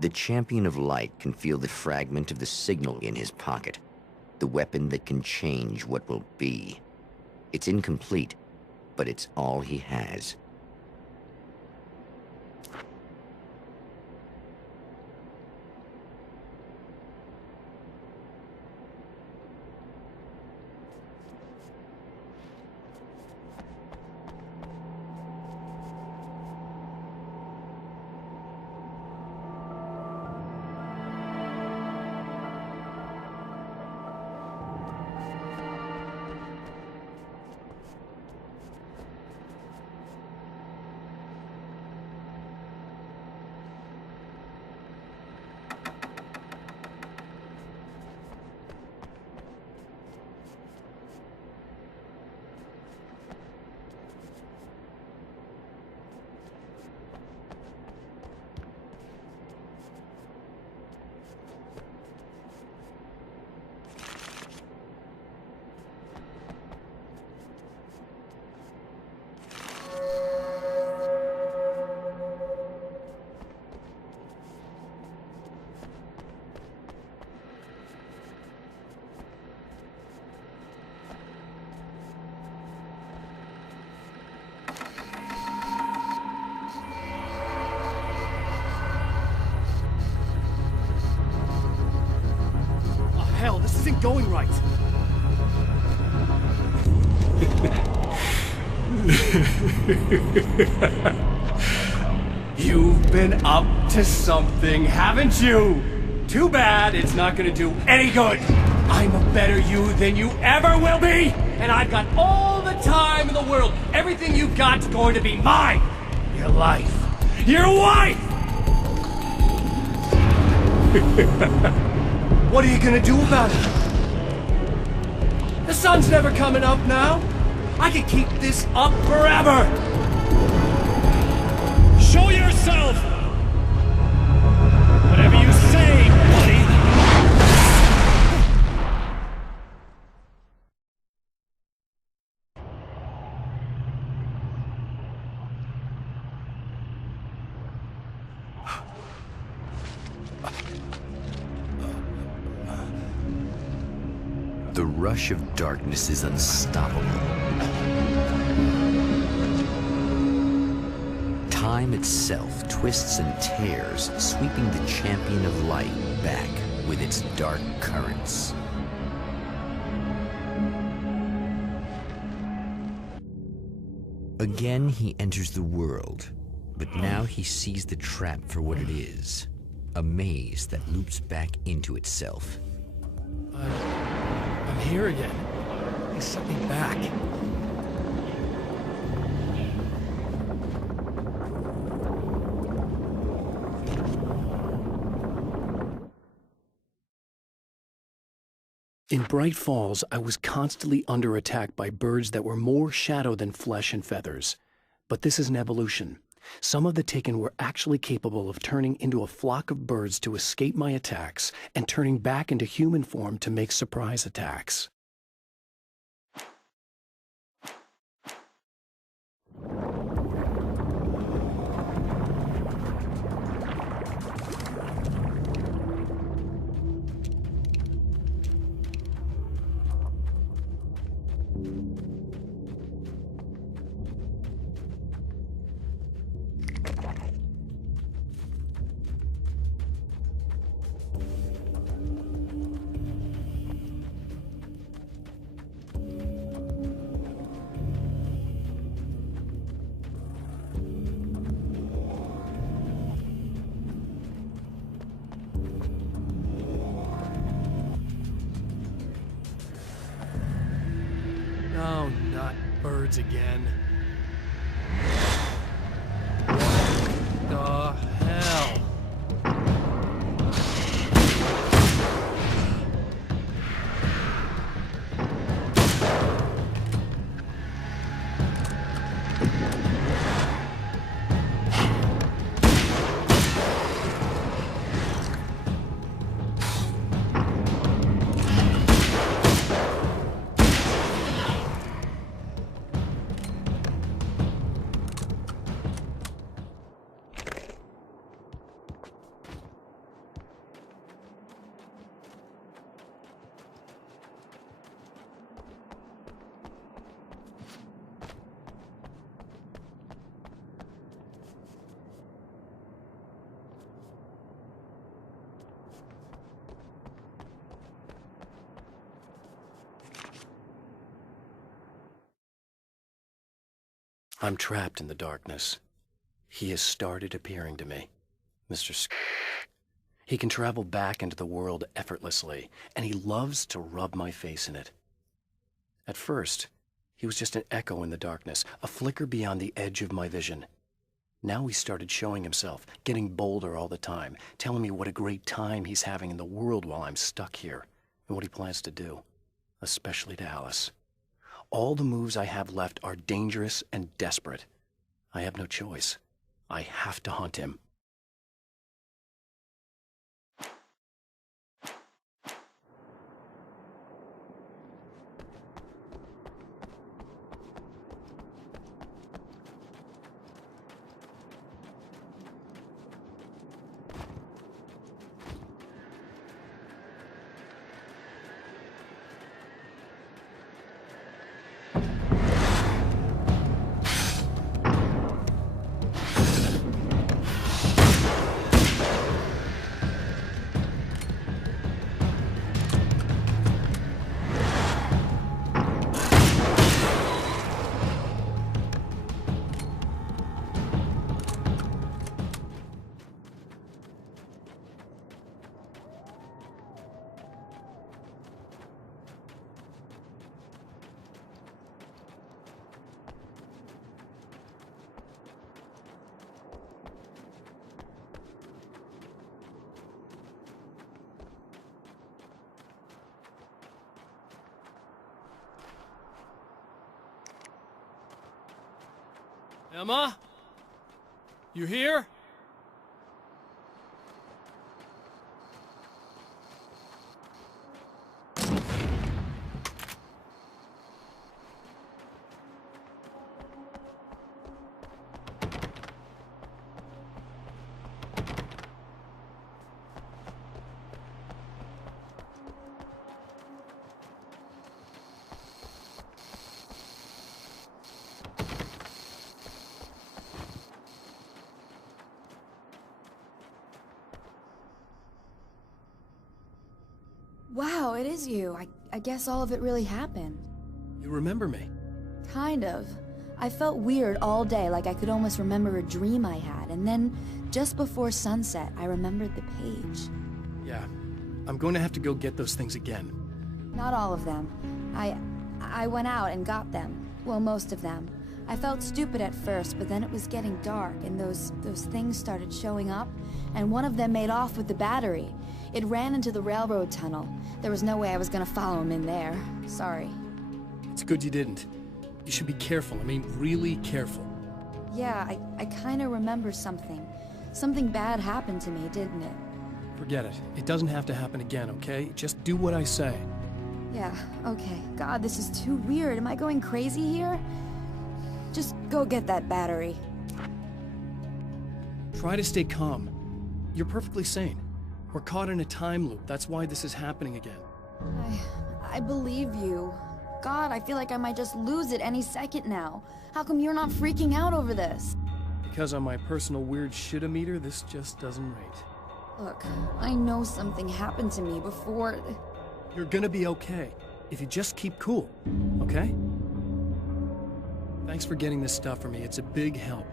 The Champion of Light can feel the fragment of the signal in his pocket, the weapon that can change what will be. It's incomplete, but it's all he has. Hell, this isn't going right. You've been up to something, haven't you? Too bad it's not gonna do any good. I'm a better you than you ever will be, and I've got all the time in the world. Everything you've got's going to be mine. Your life. Your wife! What are you gonna do about it? The sun's never coming up now. I can keep this up forever. Show yourself! Whatever you say, buddy. The rush of darkness is unstoppable. Time itself twists and tears, sweeping the Champion of Light back with its dark currents. Again, he enters the world, but now he sees the trap for what it is. A maze that loops back into itself. I'm here again. They sent me back. In Bright Falls, I was constantly under attack by birds that were more shadow than flesh and feathers. But this is an evolution. Some of the Taken were actually capable of turning into a flock of birds to escape my attacks and turning back into human form to make surprise attacks. Oh, not birds again. What the hell? I'm trapped in the darkness. He has started appearing to me. He can travel back into the world effortlessly, and he loves to rub my face in it. At first, he was just an echo in the darkness, a flicker beyond the edge of my vision. Now he started showing himself, getting bolder all the time, telling me what a great time he's having in the world while I'm stuck here, and what he plans to do, especially to Alice. All the moves I have left are dangerous and desperate. I have no choice. I have to hunt him. Emma? You here? Wow, it is you. I guess all of it really happened. You remember me? Kind of. I felt weird all day, like I could almost remember a dream I had, and then, just before sunset, I remembered the page. Yeah. I'm going to have to go get those things again. Not all of them. I went out and got them. Well, most of them. I felt stupid at first, but then it was getting dark, and those things started showing up, and one of them made off with the battery. It ran into the railroad tunnel. There was no way I was gonna follow him in there. Sorry. It's good you didn't. You should be careful. I mean, really careful. Yeah, I kinda remember something. Something bad happened to me, didn't it? Forget it. It doesn't have to happen again, okay? Just do what I say. Yeah, okay. God, this is too weird. Am I going crazy here? Just go get that battery. Try to stay calm. You're perfectly sane. We're caught in a time loop. That's why this is happening again. I believe you. God, I feel like I might just lose it any second now. How come you're not freaking out over this? Because on my personal weird shit-o-meter, this just doesn't rate. Look, I know something happened to me before... You're gonna be okay, if you just keep cool, okay? Thanks for getting this stuff for me. It's a big help.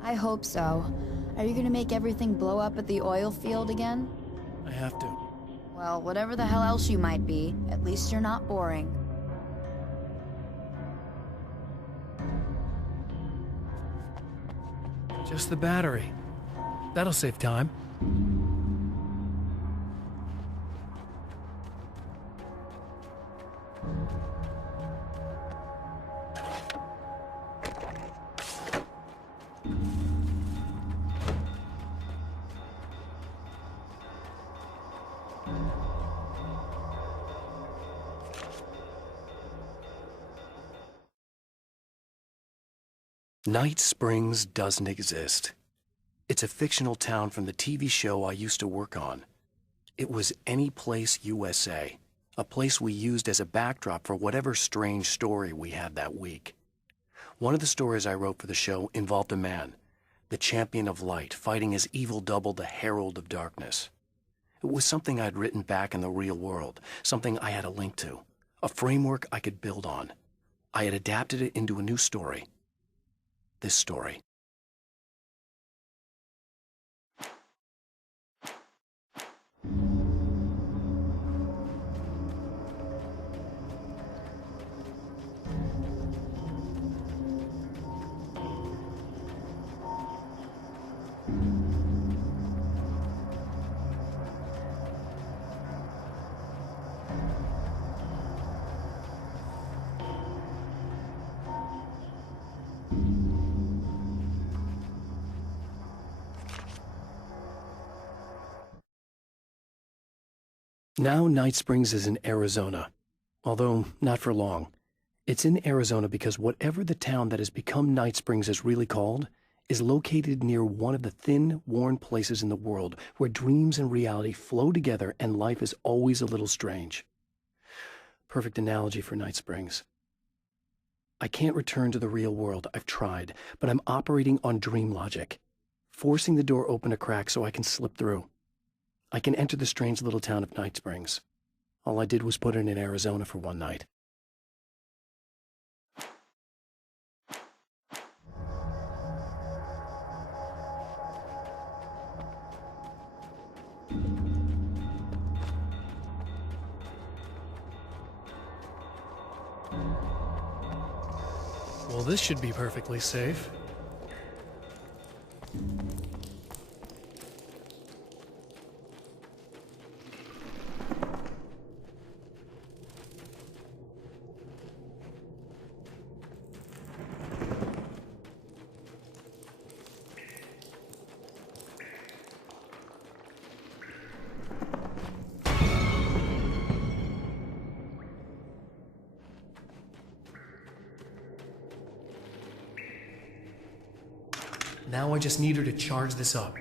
I hope so. Are you gonna make everything blow up at the oil field again? I have to. Well, whatever the hell else you might be, at least you're not boring. Just the battery. That'll save time. Night Springs doesn't exist. It's a fictional town from the TV show I used to work on. It was Any Place USA, a place we used as a backdrop for whatever strange story we had that week. One of the stories I wrote for the show involved a man, the champion of light, fighting his evil double, the Herald of Darkness. It was something I'd written back in the real world, something I had a link to, a framework I could build on. I had adapted it into a new story. this story. Now Night Springs is in Arizona, although not for long. It's in Arizona because whatever the town that has become Night Springs is really called is located near one of the thin, worn places in the world where dreams and reality flow together and life is always a little strange. Perfect analogy for Night Springs. I can't return to the real world. I've tried, but I'm operating on dream logic, forcing the door open a crack so I can slip through. I can enter the strange little town of Night Springs. All I did was put it in Arizona for one night. Well, this should be perfectly safe. Now I just need her to charge this up.